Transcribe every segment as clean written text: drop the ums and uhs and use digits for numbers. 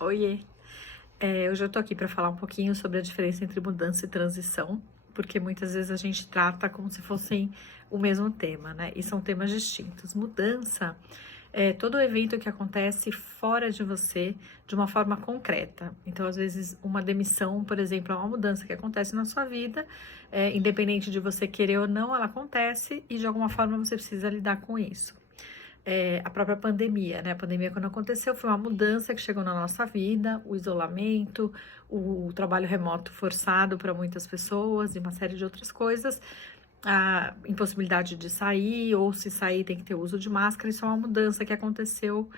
Oiê! Hoje eu tô aqui para falar um pouquinho sobre a diferença entre mudança e transição, porque muitas vezes a gente trata como se fossem o mesmo tema, né? E são temas distintos. Mudança é todo evento que acontece fora de você de uma forma concreta. Então, às vezes, uma demissão, por exemplo, é uma mudança que acontece na sua vida, independente de você querer ou não, ela acontece e de alguma forma você precisa lidar com isso. A própria pandemia, né? A pandemia, quando aconteceu, foi uma mudança que chegou na nossa vida, o isolamento, o trabalho remoto forçado para muitas pessoas e uma série de outras coisas, a impossibilidade de sair, ou se sair tem que ter uso de máscara. Isso é uma mudança que aconteceu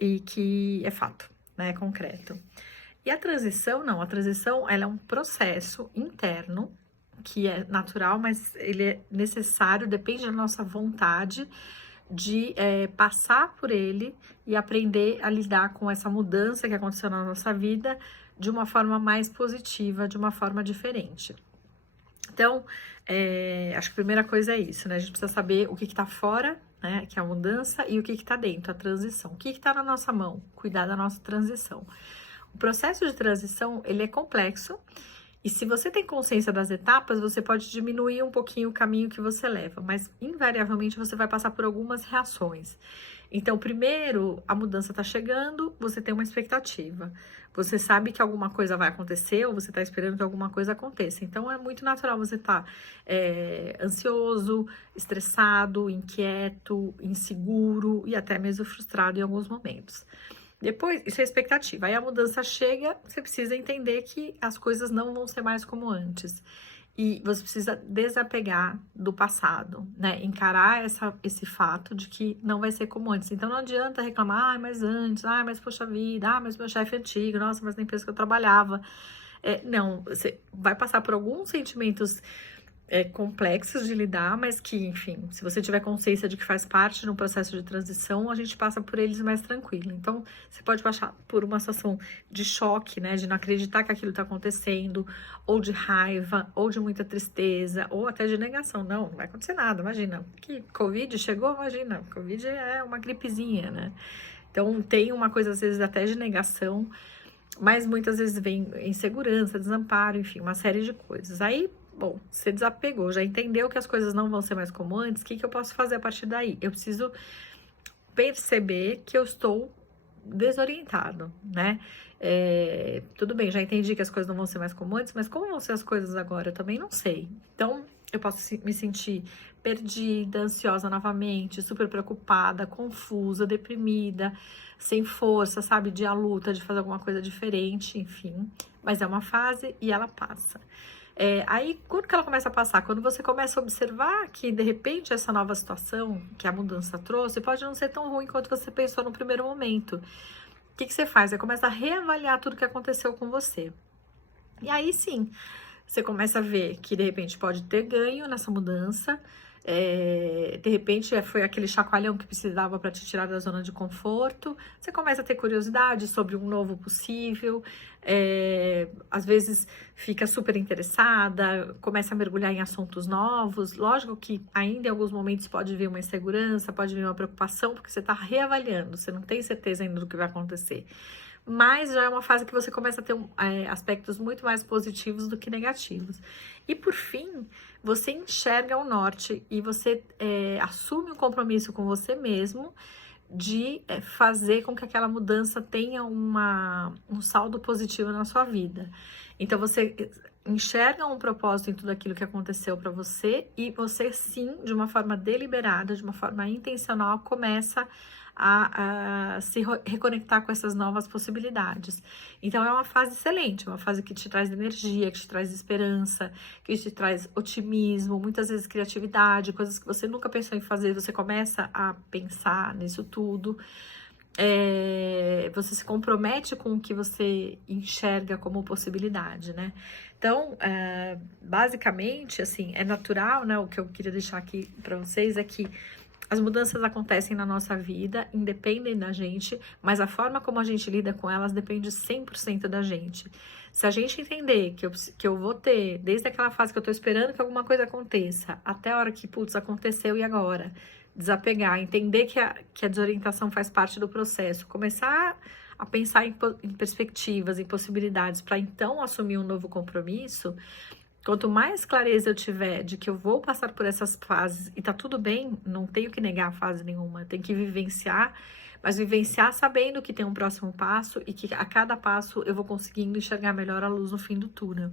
e que é fato, né? É concreto. E a transição, não, a transição, ela é um processo interno que é natural, mas ele é necessário, depende da nossa vontade de passar por ele e aprender a lidar com essa mudança que aconteceu na nossa vida de uma forma mais positiva, de uma forma diferente. Então, acho que a primeira coisa é isso, né? A gente precisa saber o que está fora, né? Que é a mudança, e o que está dentro, a transição. O que está na nossa mão? Cuidar da nossa transição. O processo de transição, ele é complexo, e se você tem consciência das etapas, você pode diminuir um pouquinho o caminho que você leva, mas invariavelmente você vai passar por algumas reações. Então, primeiro, a mudança está chegando, você tem uma expectativa. Você sabe que alguma coisa vai acontecer, ou você está esperando que alguma coisa aconteça. Então, é muito natural você estar ansioso, estressado, inquieto, inseguro e até mesmo frustrado em alguns momentos. Depois, isso é expectativa. Aí a mudança chega, você precisa entender que as coisas não vão ser mais como antes. E você precisa desapegar do passado, né? Encarar esse fato de que não vai ser como antes. Então não adianta reclamar, mas antes, mas poxa vida, mas meu chefe é antigo, nossa, mas na empresa que eu trabalhava. Não, você vai passar por alguns sentimentos complexos de lidar, mas que, enfim, se você tiver consciência de que faz parte no processo de transição, a gente passa por eles mais tranquilo. Então, você pode passar por uma situação de choque, né, de não acreditar que aquilo está acontecendo, ou de raiva, ou de muita tristeza, ou até de negação. Não vai acontecer nada, imagina. Que Covid chegou, imagina, Covid é uma gripezinha, né? Então, tem uma coisa, às vezes, até de negação, mas muitas vezes vem insegurança, desamparo, enfim, uma série de coisas. Aí, bom, você desapegou, já entendeu que as coisas não vão ser mais como antes, o que eu posso fazer a partir daí? Eu preciso perceber que eu estou desorientado, né? Tudo bem, já entendi que as coisas não vão ser mais como antes, mas como vão ser as coisas agora? Eu também não sei. Então, eu posso me sentir perdida, ansiosa novamente, super preocupada, confusa, deprimida, sem força, sabe? De a luta, de fazer alguma coisa diferente, enfim. Mas é uma fase e ela passa. Aí, quando que ela começa a passar? Quando você começa a observar que, de repente, essa nova situação que a mudança trouxe pode não ser tão ruim quanto você pensou no primeiro momento. O que você faz? Você começa a reavaliar tudo que aconteceu com você. E aí, sim, você começa a ver que, de repente, pode ter ganho nessa mudança. De repente, foi aquele chacoalhão que precisava para te tirar da zona de conforto. Você começa a ter curiosidade sobre um novo possível. Às vezes, fica super interessada, começa a mergulhar em assuntos novos. Lógico que ainda em alguns momentos pode vir uma insegurança, pode vir uma preocupação, porque você está reavaliando, você não tem certeza ainda do que vai acontecer. Mas já é uma fase que você começa a ter aspectos muito mais positivos do que negativos. E por fim, você enxerga o norte e você assume um compromisso com você mesmo de fazer com que aquela mudança tenha um saldo positivo na sua vida. Então você enxerga um propósito em tudo aquilo que aconteceu para você e você sim, de uma forma deliberada, de uma forma intencional, começa a se reconectar com essas novas possibilidades. Então é uma fase excelente, uma fase que te traz energia, que te traz esperança, que te traz otimismo, muitas vezes criatividade, coisas que você nunca pensou em fazer, você começa a pensar nisso tudo. Você se compromete com o que você enxerga como possibilidade, né? Então, basicamente, assim, é natural, né? O que eu queria deixar aqui para vocês é que as mudanças acontecem na nossa vida, independem da gente, mas a forma como a gente lida com elas depende 100% da gente. Se a gente entender que eu vou ter, desde aquela fase que eu tô esperando que alguma coisa aconteça, até a hora que, putz, aconteceu e agora? Desapegar, entender que a desorientação faz parte do processo, começar a pensar em perspectivas, em possibilidades, para então assumir um novo compromisso, quanto mais clareza eu tiver de que eu vou passar por essas fases e tá tudo bem, não tenho que negar fase nenhuma, tenho que vivenciar, mas vivenciar sabendo que tem um próximo passo e que a cada passo eu vou conseguindo enxergar melhor a luz no fim do túnel.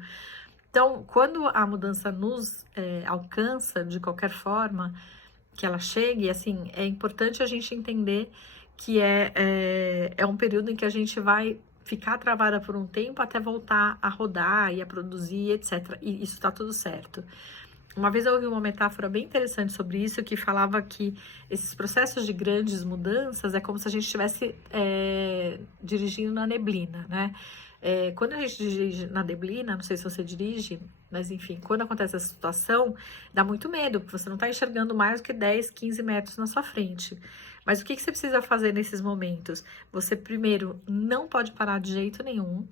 Então, quando a mudança nos alcança de qualquer forma, que ela chegue, assim, é importante a gente entender que é um período em que a gente vai ficar travada por um tempo até voltar a rodar e a produzir, etc. E isso tá tudo certo. Uma vez eu ouvi uma metáfora bem interessante sobre isso, que falava que esses processos de grandes mudanças é como se a gente estivesse dirigindo na neblina, né? Quando a gente dirige na neblina, não sei se você dirige, mas enfim, quando acontece essa situação, dá muito medo, porque você não está enxergando mais do que 10, 15 metros na sua frente. Mas o que você precisa fazer nesses momentos? Você, primeiro, não pode parar de jeito nenhum,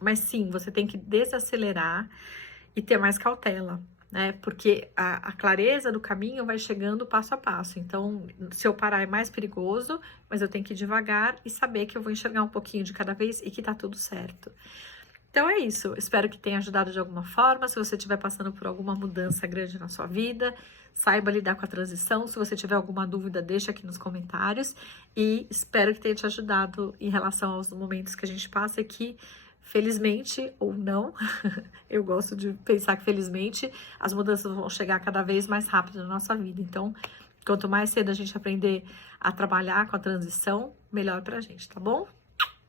mas sim, você tem que desacelerar e ter mais cautela, né? Porque a clareza do caminho vai chegando passo a passo. Então, se eu parar é mais perigoso, mas eu tenho que ir devagar e saber que eu vou enxergar um pouquinho de cada vez e que tá tudo certo. Então é isso, espero que tenha ajudado de alguma forma. Se você estiver passando por alguma mudança grande na sua vida, saiba lidar com a transição. Se você tiver alguma dúvida, deixa aqui nos comentários. E espero que tenha te ajudado em relação aos momentos que a gente passa aqui. Felizmente ou não, eu gosto de pensar que felizmente as mudanças vão chegar cada vez mais rápido na nossa vida. Então, quanto mais cedo a gente aprender a trabalhar com a transição, melhor pra gente, tá bom?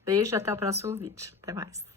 Beijo e até o próximo vídeo. Até mais.